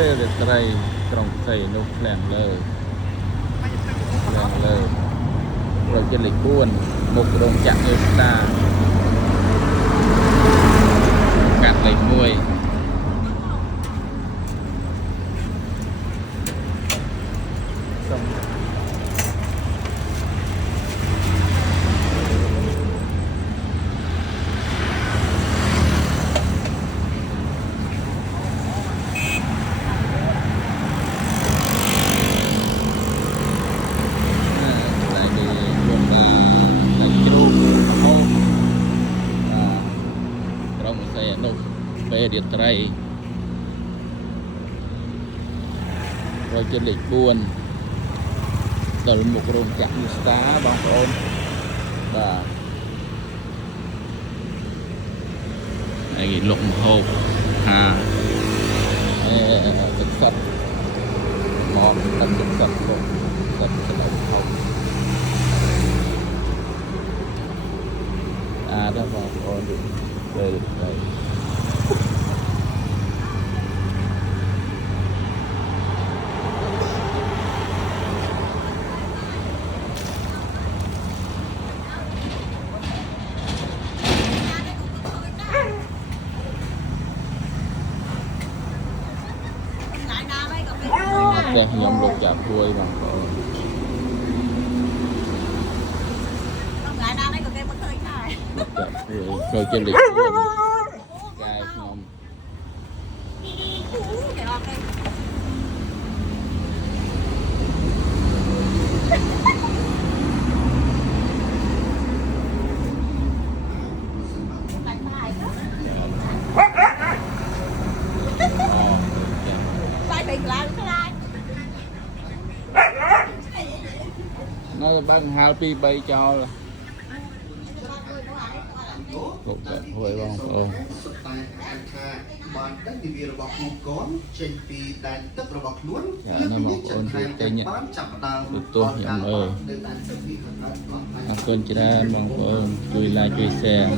ពេលរាត្រីក្រុងផ្ទៃនោះឃ្លាំងលើរយជាតិលេខ4មុខរោងចក្រញូស្តាកាត់លេខ1សូមពេលរាត្រីរយជាតិលេខ4ដល់មុខរោងចក្រញូស្តាបងប្អូនបាទហើយគេលុកម្ហូបទឹកសុទ្ធមកទឹកសុទ្ធទឹកស្លឹកហូបដល់បងប្អូនពេលរាត្រីតែខ្ញុំលោកចាប់ព្រួយបងប្អូនថ្ងៃណានេះក៏គេមកឃើញដែរចាប់ព្រួយចូលចិត្តលេខ4កាយខ្ញុំគេអត់ទេnó bán 2 2 3 cho cục đẹp hồi bông ô nó một ôn tây nhận được tôi nhầm ơi quên chị ra bằng chui like chui share